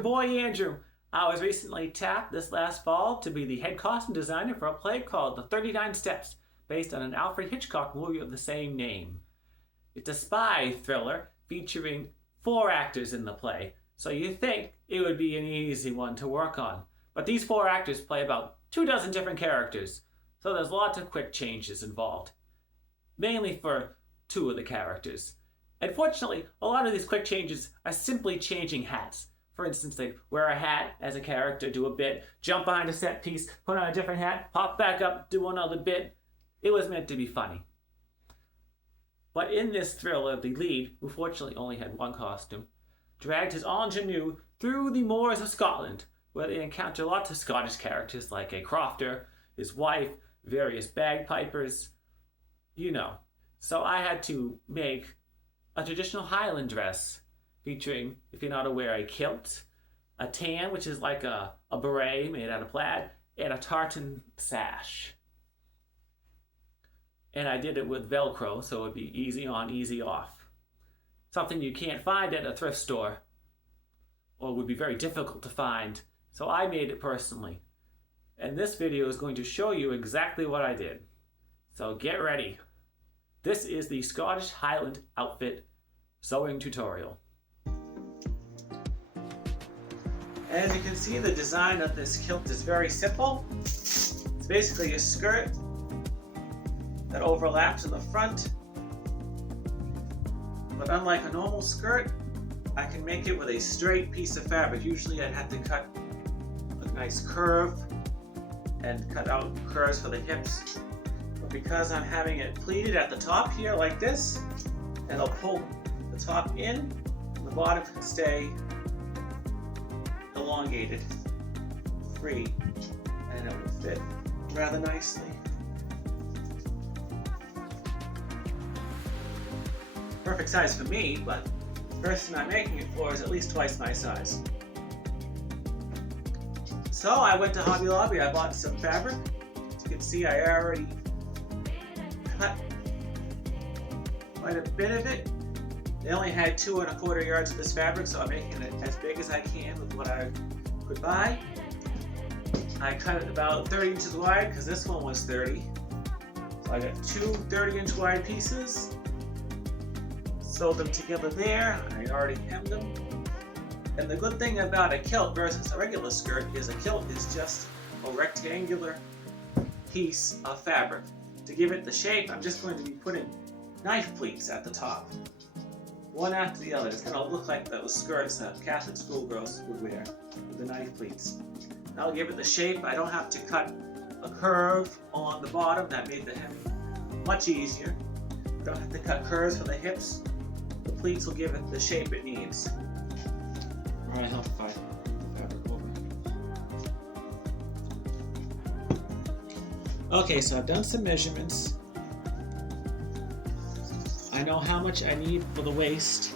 your boy Andrew. I was recently tapped this last fall to be the head costume designer for a play called The 39 Steps, based on an Alfred Hitchcock movie of the same name. It's a spy thriller featuring 4 actors in the play, so you think it would be an easy one to work on. But these 4 actors play about 24 different characters, so there's lots of quick changes involved, mainly for 2 of the characters. Unfortunately, a lot of these quick changes are simply changing hats. For instance, they wear a hat as a character, do a bit, jump behind a set piece, put on a different hat, pop back up, do another bit. It was meant to be funny. But in this thriller, the lead, who fortunately only had 1 costume, dragged his ingenue through the moors of Scotland, where they encounter lots of Scottish characters like a crofter, his wife, various bagpipers, you know. So I had to make a traditional Highland dress featuring, if you're not aware, a kilt, a tan, which is like a beret made out of plaid, and a tartan sash. And I did it with Velcro, so it would be easy on, easy off. Something you can't find at a thrift store, or would be very difficult to find, so I made it personally. And this video is going to show you exactly what I did. So get ready. This is the Scottish Highland outfit sewing tutorial. As you can see, the design of this kilt is very simple. It's basically a skirt that overlaps in the front. But unlike a normal skirt, I can make it with a straight piece of fabric. Usually I'd have to cut a nice curve and cut out curves for the hips. But because I'm having it pleated at the top here like this, and I'll pull the top in, and the bottom can stay elongated, free, and it will fit rather nicely. Perfect size for me, but the person I'm making it for is at least twice my size. So I went to Hobby Lobby, I bought some fabric. As you can see, I already cut quite a bit of it. They only had 2 1/4 yards of this fabric, so I'm making it as big as I can with what I could buy. I cut it about 30 inches wide because this one was 30. So I got 2 30-inch wide pieces, sewed them together there. I already hemmed them. And the good thing about a kilt versus a regular skirt is a kilt is just a rectangular piece of fabric. To give it the shape, I'm just going to be putting knife pleats at the top, one after the other. It's going to look like those skirts that Catholic schoolgirls would wear with the knife pleats. That'll give it the shape. I don't have to cut a curve on the bottom. That made the hem much easier. I don't have to cut curves for the hips. The pleats will give it the shape it needs. Right, help if I fabric over. Okay, so I've done some measurements. I know how much I need for the waist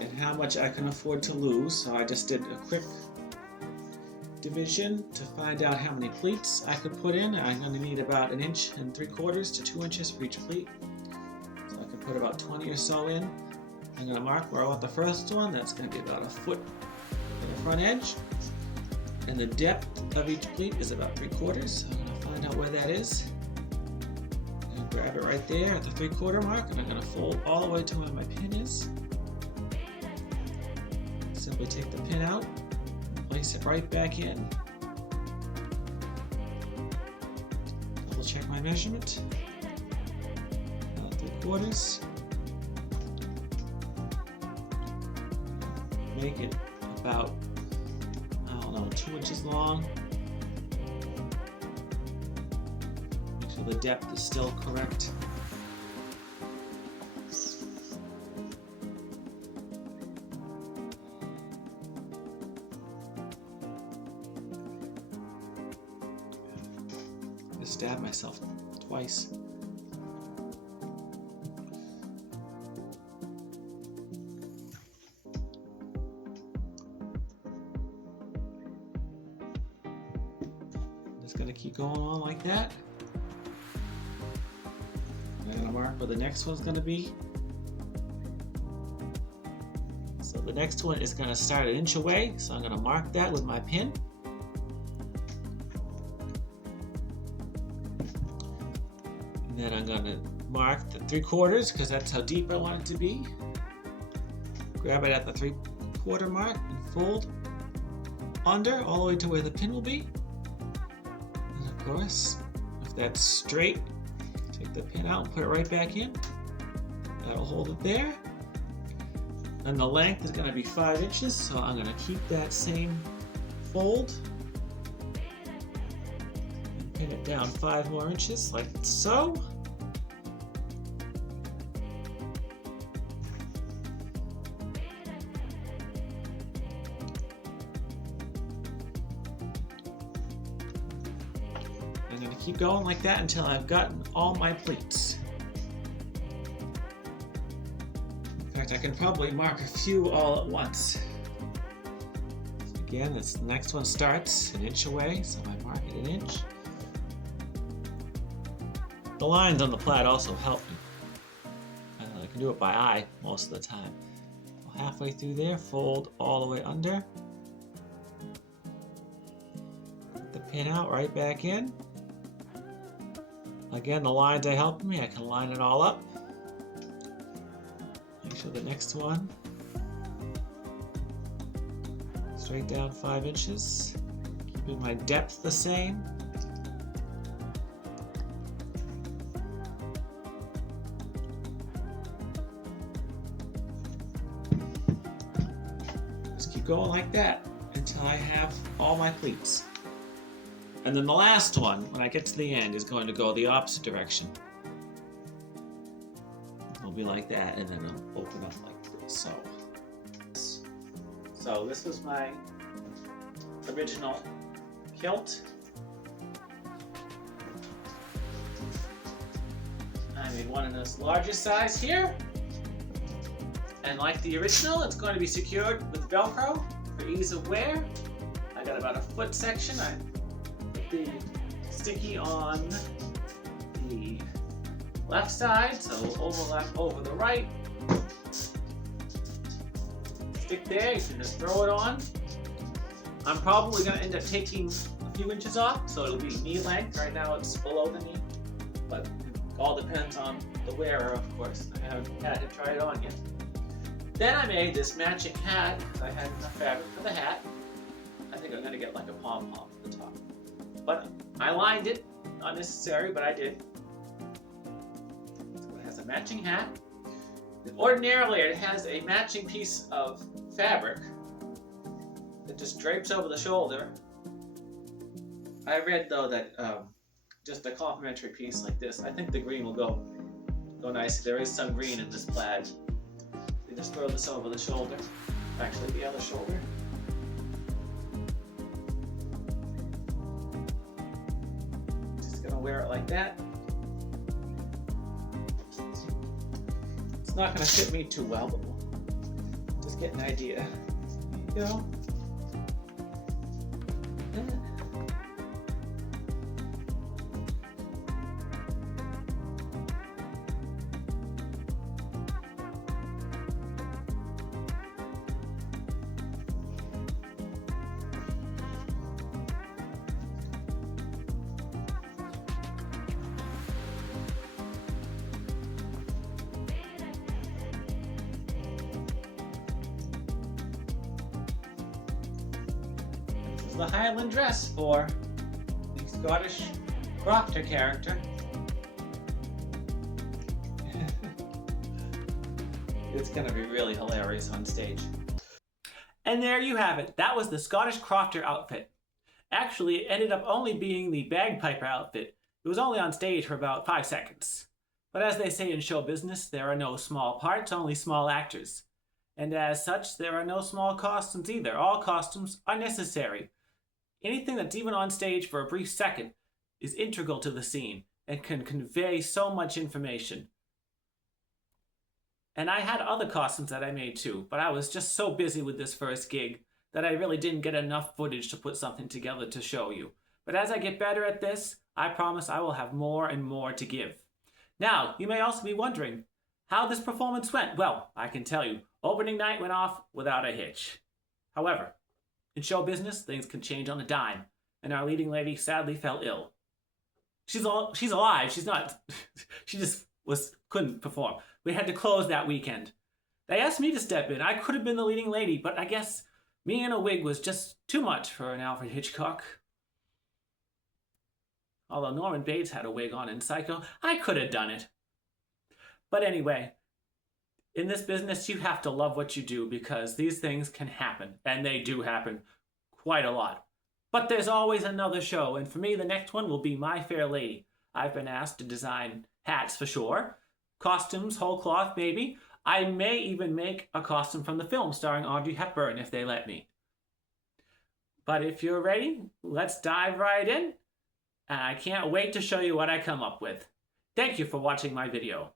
and how much I can afford to lose, so I just did a quick division to find out how many pleats I could put in. I'm going to need about 1 3/4 to 2 inches for each pleat. So I can put about 20 or so in. I'm going to mark where I want the first one. That's going to be about 1 foot in the front edge. And the depth of each pleat is about 3/4. So I'm going to find out where that is. I'm going to grab it right there at the 3/4 mark, and I'm going to fold all the way to where my pin is. Simply take the pin out, place it right back in. Double check my measurement. About 3/4. Make it about, 2 inches long. Make sure the depth is still correct. I stabbed myself twice. Just going to keep going on like that. I'm going to mark where the next one's going to be. So the next one is going to start 1 inch away, so I'm going to mark that with my pin. And then I'm going to mark the 3/4 because that's how deep I want it to be. Grab it at the 3/4 mark and fold under all the way to where the pin will be. And of course, if that's straight, take the pin out and put it right back in. That'll hold it there. And the length is going to be 5 inches, so I'm going to keep that same fold. And pin it down 5 more inches, like so. I'm going to keep going like that until I've gotten all my pleats. In fact, I can probably mark a few all at once. So again, this next one starts 1 inch away, so I mark it 1 inch. The lines on the plaid also help me. I can do it by eye most of the time. So halfway through there, fold all the way under. Put the pin out right back in. Again, the lines are helping me. I can line it all up. Make sure the next one, straight down 5 inches, keeping my depth the same. Just keep going like that until I have all my pleats. And then the last one, when I get to the end, is going to go the opposite direction. It'll be like that, and then it'll open up like this. So this was my original kilt. I made one in this larger size here. And like the original, it's going to be secured with Velcro for ease of wear. I got about a foot section. I put the sticky on the left side, so it'll overlap over the right. Stick there, you can just throw it on. I'm probably going to end up taking a few inches off, so it'll be knee length. Right now it's below the knee, but it all depends on the wearer, of course. I haven't had to try it on yet. Then I made this matching hat. I had enough fabric for the hat. I think I'm going to get like a pom-pom for the top. But I lined it, not necessary, but I did. So it has a matching hat. Ordinarily, it has a matching piece of fabric that just drapes over the shoulder. I read though that just a complementary piece like this, I think the green will go nice. There is some green in this plaid. You just throw this over the shoulder, actually the other shoulder. Just gonna wear it like that. It's not gonna fit me too well, but we'll just get an idea. There you go. The Highland dress for the Scottish crofter character. It's gonna be really hilarious on stage. And there you have it. That was the Scottish crofter outfit. Actually, it ended up only being the bagpiper outfit. It was only on stage for about 5 seconds. But as they say in show business, there are no small parts, only small actors. And as such, there are no small costumes either. All costumes are necessary. Anything that's even on stage for a brief second is integral to the scene and can convey so much information. And I had other costumes that I made too, but I was just so busy with this first gig that I really didn't get enough footage to put something together to show you. But as I get better at this, I promise I will have more and more to give. Now, you may also be wondering, How this performance went? Well, I can tell you, opening night went off without a hitch. However, in show business, things can change on a dime, and our leading lady sadly fell ill. She's alive. She's not. She just couldn't perform. We had to close that weekend. They asked me to step in. I could have been the leading lady, but I guess me in a wig was just too much for an Alfred Hitchcock. Although Norman Bates had a wig on in Psycho, I could have done it. But anyway, in this business, you have to love what you do because these things can happen, and they do happen quite a lot. But there's always another show, and for me, the next one will be My Fair Lady. I've been asked to design hats for sure, costumes, whole cloth maybe. I may even make a costume from the film starring Audrey Hepburn if they let me. But if you're ready, let's dive right in. And I can't wait to show you what I come up with. Thank you for watching my video.